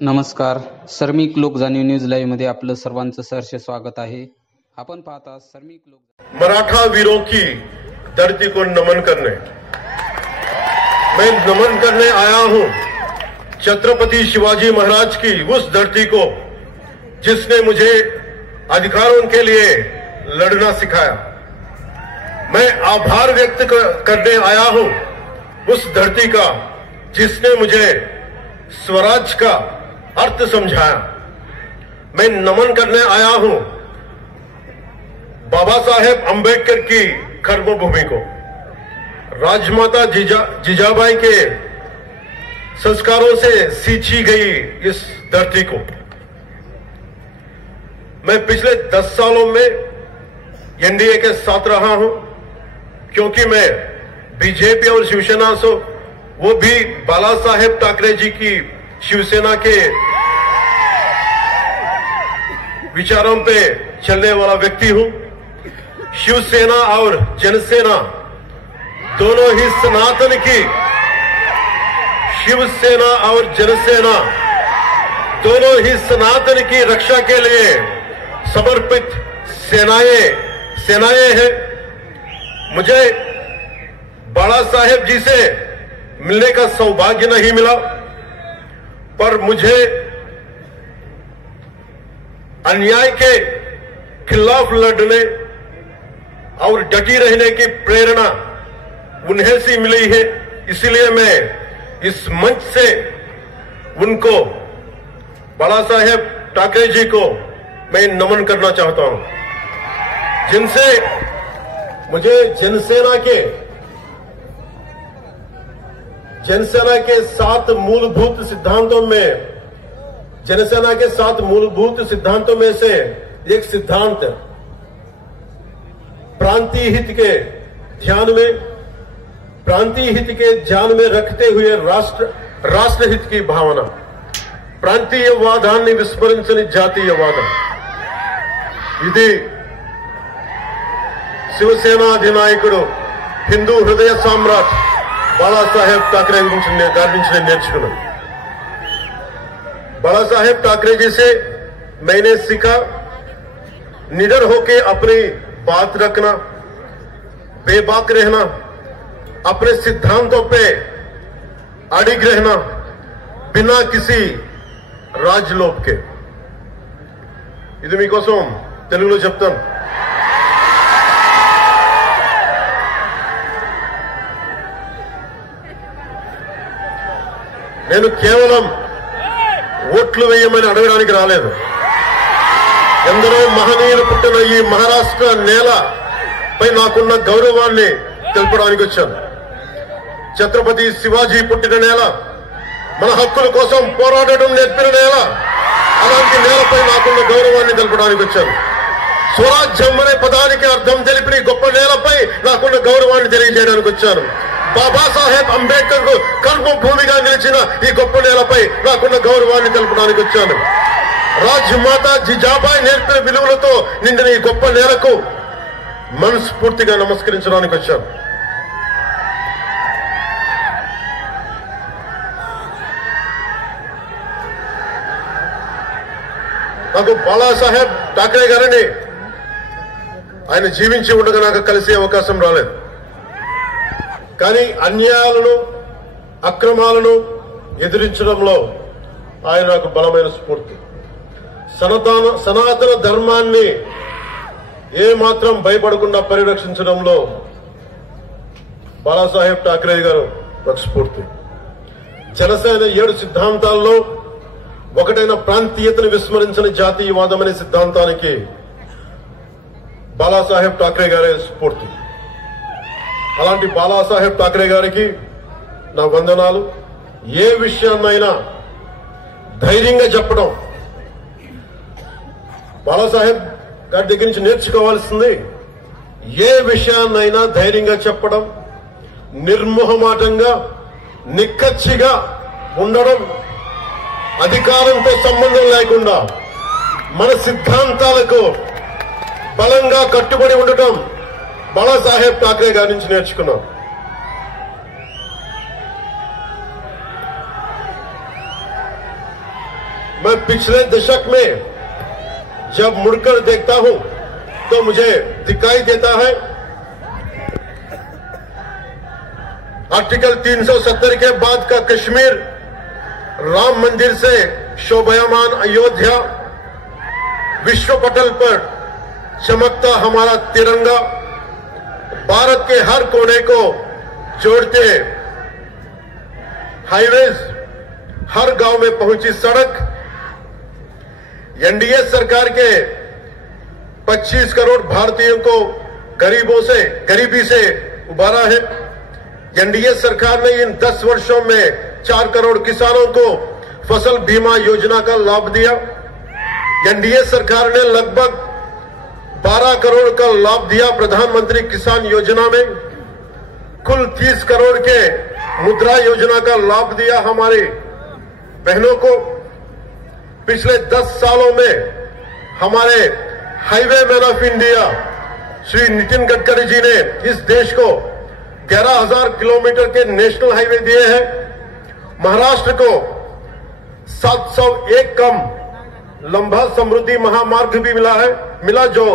नमस्कार. सर्मिक लोक जाणीव न्यूज लाईव्ह मध्ये आपलं सर्वांचं सहर्ष स्वागत आहे. आपण पाहता सर्मिक लोक. मराठा वीरों की धरती को नमन करने मैं नमन करने आया हूं छत्रपति शिवाजी महाराज की उस धरती को जिसने मुझे अधिकारों के लिए लड़ना सिखाया। मैं आभार व्यक्त करने आया हूं उस धरती का जिसने मुझे स्वराज का अर्थ समझाया। मैं नमन करने आया हूं बाबा साहेब अंबेडकर की कर्मभूमि को, राजमाता जिजाबाई के संस्कारों से सींची गई इस धरती को। मैं पिछले 10 सालों में एनडीए के साथ रहा हूं क्योंकि मैं बीजेपी और शिवसेना से, वो भी बाला साहेब ठाकरे जी की शिवसेना के विचारों पे चलने वाला व्यक्ति हूं। शिवसेना और जनसेना दोनों ही सनातन की, शिवसेना और जनसेना दोनों ही सनातन की रक्षा के लिए समर्पित सेनाएं हैं। मुझे बाला साहेब जी से मिलने का सौभाग्य नहीं मिला, पर मुझे अन्याय के खिलाफ लड़ने और डटी रहने की प्रेरणा उन्हें से मिली है। इसलिए मैं इस मंच से उनको, बाला साहेब ठाकरे जी को मैं नमन करना चाहता हूं, जिनसे मुझे जनसेना के 7 मूलभूत सिद्धांतों में से एक सिद्धांत प्रांतीय हित के ध्यान में रखते हुए राष्ट्रहित की भावना, ప్రాంతీయవాదాన్ని విస్మరించని జాతీయవాదం, ఇది శివసేన అధినాయకుడు హిందూ హృదయ సామ్రాట్ बाला साहेब ठाकरे गांधी ने नेर्चुकुन्ना। बाला साहेब ठाकरे जी से मैंने सीखा निडर होके अपनी बात रखना, बेबाक रहना, अपने सिद्धांतों पे अडिग रहना, बिना किसी రాజ్లోప్ కే। ఇది మీకోసం తెలుగులో చెప్తాను। నేను కేవలం ఓట్లు వేయమని అడగడానికి రాలేదు। ఎందరో మహనీయులు పుట్టిన ఈ మహారాష్ట్ర నేలపై నాకున్న గౌరవాన్ని తెలపడానికి వచ్చాను। ఛత్రపతి శివాజీ పుట్టిన నేల, మన హక్కుల కోసం పోరాడడం నేర్పిన నేల, అలాంటి నేలపై నాకున్న గౌరవాన్ని తెలపడానికి వచ్చాను। స్వరాజ్యం అనే పదానికి అర్థం తెలిపిన గొప్ప నేలపై నాకున్న గౌరవాన్ని తెలియజేయడానికి వచ్చాను। బాబాసాహెబ్ అంబేద్కర్ కు కర్మభూమిగా నిలిచిన ఈ గొప్ప నేలపై నాకున్న గౌరవాన్ని తెలపడానికి వచ్చాను। రాజమాత జిజాబాయి నేర్పిన విలువలతో నిండిన ఈ గొప్ప నేలకు మనస్ఫూర్తిగా నమస్కరించడానికి వచ్చాను। నాకు బాలా సాహెబ్ ఠాకరే గారిని ఆయన జీవించి ఉండగా నాకు కలిసే అవకాశం రాలేదు, కానీ అన్యాయాలను, అక్రమాలను ఎదిరించడంలో ఆయన నాకు బలమైన స్ఫూర్తి। సనాతన ధర్మాన్ని ఏమాత్రం భయపడకుండా పరిరక్షించడంలో బాలాసాహెబ్ ఠాకరే గారు నాకు స్ఫూర్తి। జనసేన 7 సిద్ధాంతాల్లో ఒకటైన ప్రాంతీయతను విస్మరించని జాతీయవాదం అనే సిద్ధాంతానికి బాలాసాహెబ్ ఠాకరే గారే స్ఫూర్తి। అలాంటి బాలాసాహెబ్ ఠాకరే గారికి నా వందనాలు। ఏ విషయాన్నైనా ధైర్యంగా చెప్పడం, బాలాసాహెబ్ గారి దగ్గర నుంచి నేర్చుకోవాల్సింది ఏ విషయాన్నైనా ధైర్యంగా చెప్పడం, నిర్మోహమాటంగా నిక్కచ్చిగా ఉండడం, అధికారంతో సంబంధం లేకుండా మన సిద్ధాంతాలకు బలంగా కట్టుబడి ఉండటం బాలాసాహెబ్ ఠాకరే గారి నుంచి నేర్చుకున్నాం। मैं पिछले दशक में जब मुड़कर देखता हूं तो मुझे दिखाई देता है आर्टिकल 370 के बाद का कश्मीर, राम मंदिर से शोभायमान अयोध्या, विश्व पटल पर चमकता हमारा तिरंगा, भारत के हर कोने को जोड़ते हाईवेज, हर गांव में पहुंची सड़क, एनडीए सरकार के 25 करोड़ भारतीयों को गरीबी से उबारा है। एनडीए सरकार ने इन 10 वर्षों में 4 करोड़ किसानों को फसल बीमा योजना का लाभ दिया। एनडीए सरकार ने लगभग 12 करोड़ का लाभ दिया प्रधानमंत्री किसान योजना में। कुल 30 करोड़ के मुद्रा योजना का लाभ दिया हमारी बहनों को। पिछले 10 सालों में हमारे highway man of India Shri Nitin Gadkari ji ने इस देश को 11,000 किलोमीटर के नेशनल हाईवे दिए हैं। महाराष्ट्र को 701 कम लंबा समृद्धि महामार्ग भी मिला जो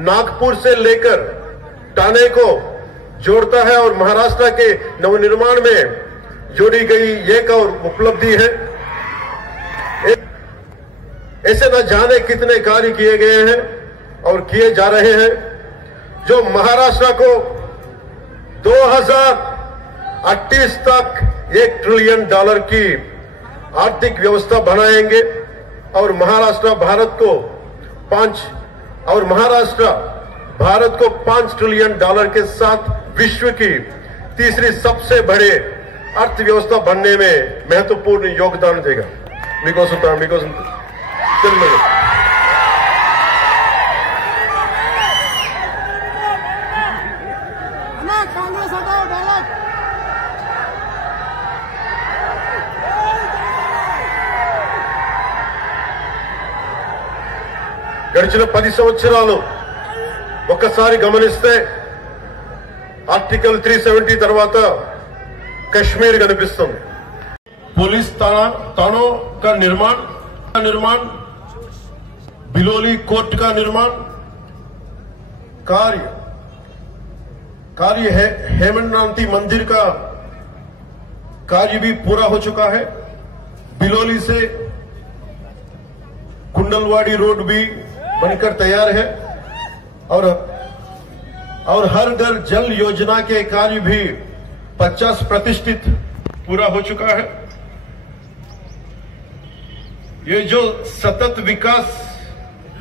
नागपुर से लेकर ठाणे को जोड़ता है और महाराष्ट्र के नवनिर्माण में जोड़ी गई एक और उपलब्धि है। ऐसे न जाने कितने कार्य किए गए हैं और किए जा रहे हैं जो महाराष्ट्र को 2038 तक $1 ट्रिलियन की आर्थिक व्यवस्था बनाएंगे और महाराष्ट्र भारत को 5 ट्रिलियन डॉलर के साथ विश्व की तीसरी सबसे बड़े अर्थव्यवस्था बनने में महत्वपूर्ण योगदान देगा। గడిచిన 10 సంవత్సరాలు ఒక్కసారి గమనిస్తే ఆర్టికల్ 370 తర్వాత कश्मीर కనిపిస్తుంది। पुलिस थानों का निर्माण, बिलोली कोर्ट का निर्माण कार्य है। हेमंतनाथी मंदिर का कार्य भी पूरा हो चुका है। बिलोली से कुंडलवाड़ी रोड भी बनकर तैयार है और हर घर जल योजना के कार्य भी 50% पूरा हो चुका है। ये जो सतत विकास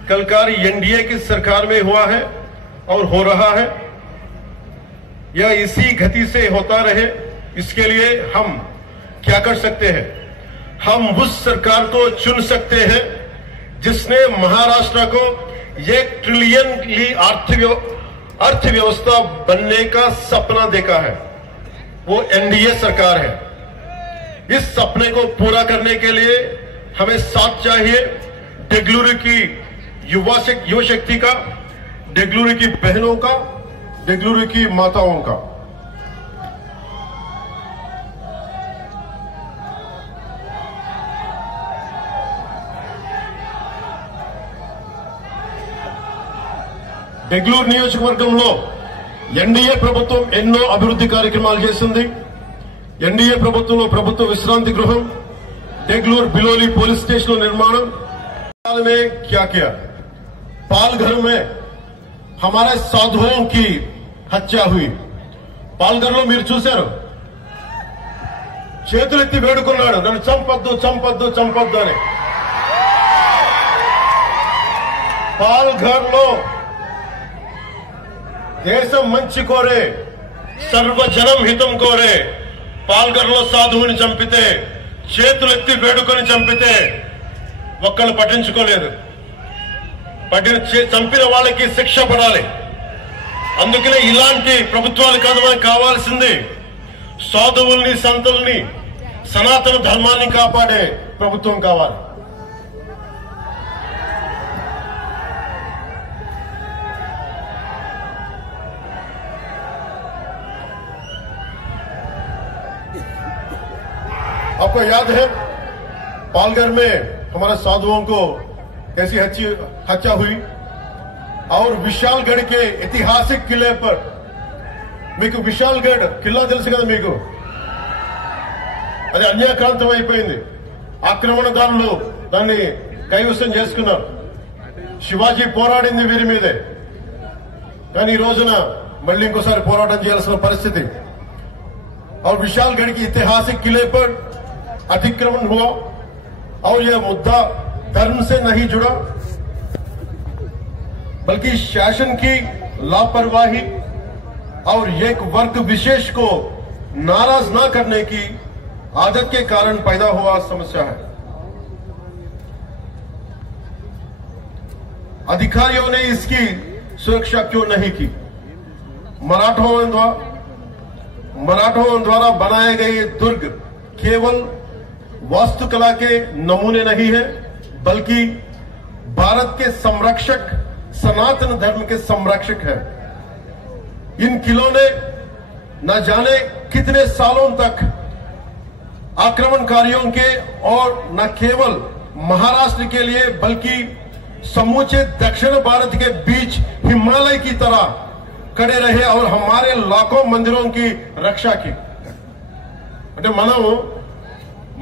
कल कार्य एनडीए की सरकार में हुआ है और हो रहा है, यह इसी गति से होता रहे, इसके लिए हम क्या कर सकते हैं? हम उस सरकार को चुन सकते हैं जिसने महाराष्ट्र को 1 ट्रिलियन की अर्थव्यवस्था बनने का सपना देखा है। वो एनडीए सरकार है। इस सपने को पूरा करने के लिए हमें साथ चाहिए देगलूर की युवा शक्ति का, देगलूर की बहनों का, देगलूर की माताओं का। దేగ్లూరు నియోజకవర్గంలో ఎన్డీఏ ప్రభుత్వం ఎన్నో అభివృద్ధి కార్యక్రమాలు చేసింది। ఎన్డీఏ ప్రభుత్వంలో ప్రభుత్వ విశ్రాంతి గృహం, देगलूर बिलोली पुलिस स्टेशन निर्माण में क्या किया? पालघर में हमारे साधुओं की हत्या हुई। పాల్ఘర్లో మీరు చూశారు, చేతులెత్తి వేడుకున్నాడు నన్ను చంపొద్దు చంపొద్దు చంపొద్దు అని। పాల్ఘర్లో దేశం మంచి కోరే, సర్వజనం హితం కోరే పాల్ఘర్లో సాధువుని చంపితే, చేతులెత్తి వేడుకొని చంపితే ఒక్కళ్ళు పట్టించుకోలేదు। చంపిన వాళ్ళకి శిక్ష పడాలి। అందుకనే ఇలాంటి ప్రభుత్వాలు కాదు మనకు కావాల్సింది, సాధువుల్ని సంతుల్ని సనాతన ధర్మాన్ని కాపాడే ప్రభుత్వం కావాలి। आपको याद है पालघर में हमारे साधुओं को कैसी हत्या हुई और विशालगढ़ के ऐतिहासिक किले पर మీకు విశాల్గఢ్ కిల్లా తెలుసు కదా మీకు అది అన్యాక్రాంతం అయిపోయింది ఆక్రమణదారులు దాన్ని కైవసం చేసుకున్నారు శివాజీ పోరాడింది వీరి మీదే కానీ ఈ రోజున మళ్ళీ ఇంకోసారి పోరాటం చేయాల్సిన పరిస్థితి और विशालगढ़ की ऐतिहासिक किले पर अतिक्रमण हुआ और यह मुद्दा धर्म से नहीं जुड़ा बल्कि शासन की लापरवाही और एक वर्ग विशेष को नाराज न करने की आदत के कारण पैदा हुआ समस्या है। अधिकारियों ने इसकी सुरक्षा क्यों नहीं की? मराठों द्वारा बनाए गए ये दुर्ग केवल वास्तुकला के नमूने नहीं है बल्कि भारत के संरक्षक, सनातन धर्म के संरक्षक है। इन किलों ने न जाने कितने सालों तक आक्रमणकारियों के और न केवल महाराष्ट्र के लिए बल्कि समूचे दक्षिण भारत के बीच हिमालय की तरह खड़े रहे और हमारे लाखों मंदिरों की रक्षा की। అంటే మనం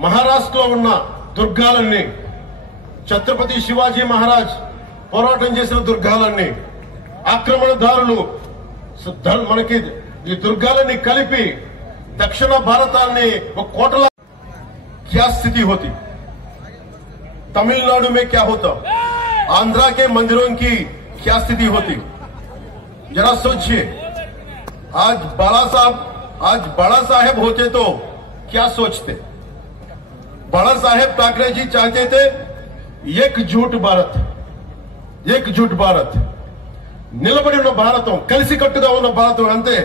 మహారాష్ట్రలో ఉన్న దుర్గాలన్నీ ఛత్రపతి శివాజీ మహారాజ్ పోరాటం చేసిన దుర్గాలన్నీ ఆక్రమణదారులు మనకి ఈ దుర్గాలన్నీ కలిపి दक्षिण भारताన్ని वो कोटला क्या स्थिति होती, तमिलनाडु में क्या होता, आंध्रा के मंदिरों की क्या स्थिति होती। जरा सोचिए, आज बड़ा साहेब होते तो क्या सोचते। बड़ा साहेब ठाकरे जी चाहते थे एकजुट भारत నిలబడి ఉన్న భారతం, కలిసికట్టుగా ఉన్న భారతం అంతే।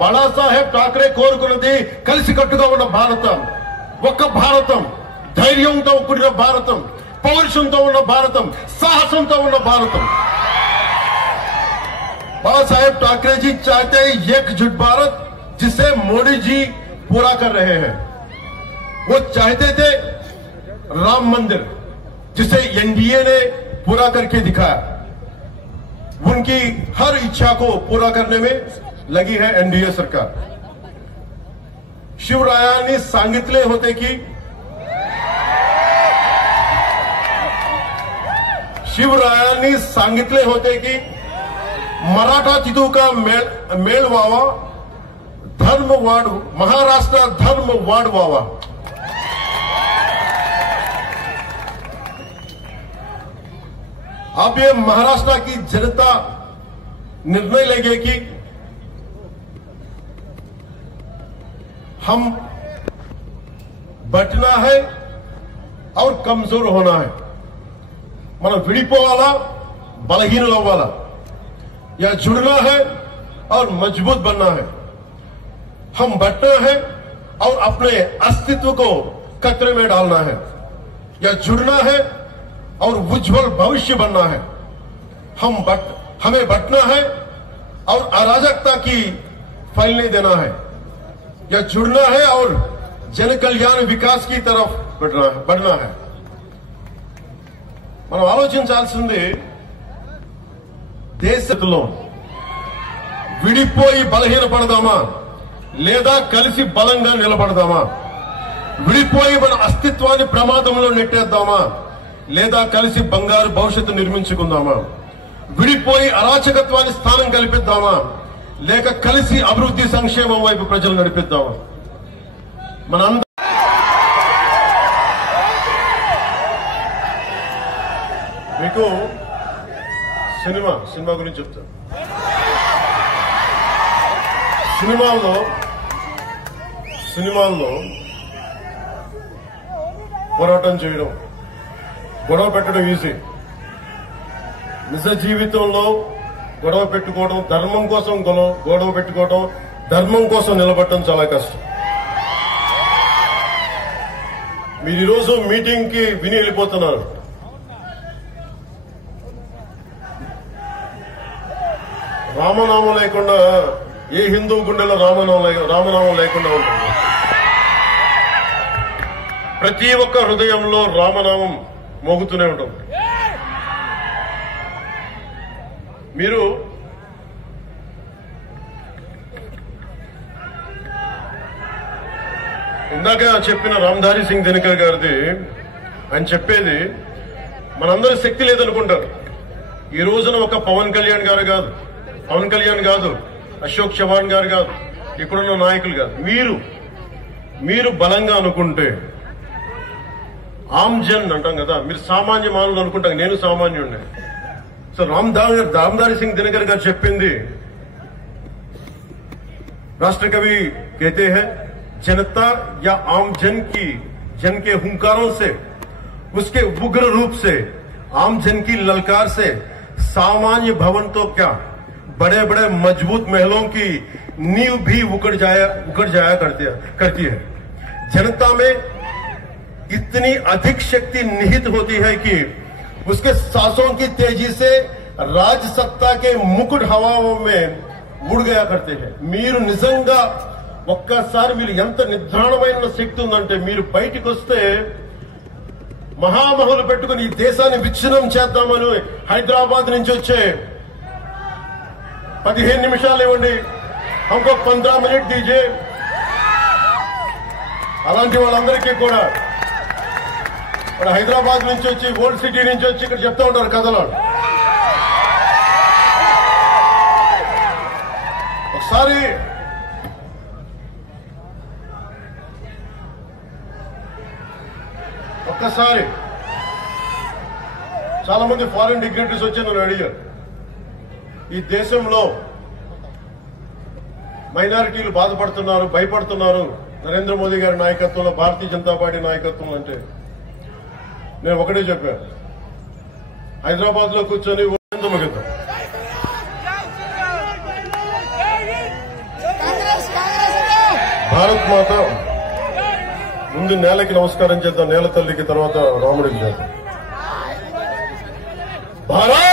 బాళాసాహెబ్ ఠాకరే కోరుకున్నది కలిసికట్టుగా ఉన్న భారతం, ఒక్క భారతం, ధైర్యంతో కూడిన భారతం, పౌరుషంతో ఉన్న భారతం, సాహసంతో ఉన్న భారతం। बालासाहेब ठाकरे जी चाहते हैं एकजुट भारत जिसे मोदी जी पूरा कर रहे हैं। वो चाहते थे राम मंदिर जिसे एनडीए ने पूरा करके दिखाया। उनकी हर इच्छा को पूरा करने में लगी है एनडीए सरकार। शिवरायांनी सांगितले होते की मराठा तिथू का मेळ व्हावा, धर्म वाढ, महाराष्ट्र धर्म वाढवावा। अब ये महाराष्ट्र की जनता निर्णय लेगी कि हम बचना है और कमजोर होना है। మనం విడిపోవాలా, బలహీనలు అవ్వాలా, या जुड़ना है और मजबूत बनना है। हम बटना है और अपने अस्तित्व को खतरे में डालना है, या जुड़ना है और उज्जवल भविष्य बनना है। हमें बटना है और अराजकता की फैलने देना है, या जुड़ना है और जन कल्याण विकास की तरफ बढ़ना है। మనం ఆలోచించాల్సింది, దేశంలో విడిపోయి బలహీనపడదామా లేదా కలిసి బలంగా నిలబడదామా? విడిపోయి మన అస్తిత్వాన్ని ప్రమాదంలో నెట్టేద్దామా లేదా కలిసి బంగారు భవిష్యత్తు నిర్మించుకుందామా? విడిపోయి అరాచకత్వాన్ని స్థానం కల్పిద్దామా లేక కలిసి అభివృద్ధి సంక్షేమం వైపు ప్రజలు నడిపిద్దామా? మనందరం మీకు సినిమా గురించి చెప్తాను। సినిమాల్లో పోరాటం చేయడం, గొడవ పెట్టడం ఈజీ। నిజ జీవితంలో గొడవ పెట్టుకోవడం, ధర్మం కోసం గొడవ పెట్టుకోవడం, ధర్మం కోసం నిలబడటం చాలా కష్టం। మీరు ఈరోజు మీటింగ్ కి విని వెళ్ళిపోతున్నారు, రామనామం లేకుండా ఏ హిందూ గుండెలో రామనామం లేకుండా ఉంటుంది। ప్రతి ఒక్క హృదయంలో రామనామం మోగుతూనే ఉంటుంది. మీరు ఇందాక చెప్పిన రామ్ధారి సింగ్ దినకర్ గారిది ఆయన చెప్పేది మనందరి శక్తి లేదనుకుంటారు. ఈ రోజున ఒక పవన్ కళ్యాణ్ కాదు, అశోక్ చవాన్ గారు కాదు, ఇక్కడున్న నాయకులు కాదు, మీరు బలంగా అనుకుంటే ఆమ్ జన్ అంటాం కదా, మీరు సామాన్య మానవులు అనుకుంటాం. నేను సామాన్యుడిని. సో రామ్ధారి సింగ్ దినకర్ గారు చెప్పింది, राष्ट्र कवि कहते हैं जनता या आम जन के हुंकारों से, उसके उग्र रूप से, आम जन की ललकार से सामान्य भवन तो क्या बड़े बड़े मजबूत महलों की नींव भी उकड़ जाया करती है. जनता में इतनी अधिक शक्ति निहित होती है कि उसके सांसों की तेजी से राज सत्ता के मुकुट हवाओं में ఊడిగయా కడితే మీరు నిజంగా ఒక్కసారి మీరు ఎంత నిద్రాణమైన శక్తి ఉందంటే మీరు బయటికి వస్తే మహామహులు పెట్టుకుని ఈ దేశాన్ని విచ్ఛిన్నం చేద్దామని హైదరాబాద్ నుంచి వచ్చే 15 నిమిషాలు ఇవ్వండి, ఇంకో 15 మినిట్ దీజే, అలాంటి వాళ్ళందరికీ కూడా హైదరాబాద్ నుంచి వచ్చి ఓల్డ్ సిటీ నుంచి వచ్చి ఇక్కడ చెప్తా ఉంటారు కథలు. ఒక్కసారి చాలా మంది ఫారిన్ డిగ్నిటరీస్ వచ్చి నన్ను అడిగారు, ఈ దేశంలో మైనారిటీలు బాధపడుతున్నారు, భయపడుతున్నారు నరేంద్ర మోదీ గారి నాయకత్వంలో, భారతీయ జనతా పార్టీ నాయకత్వం అంటే నేను ఒకటే చెప్పాను, హైదరాబాద్ లో కూర్చొని ముగిద్దాం. భారత్ మాత ముందు నేలకి నమస్కారం చేద్దాం, నేల తల్లికి, తర్వాత రాముడికి చేద్దాం. భారత్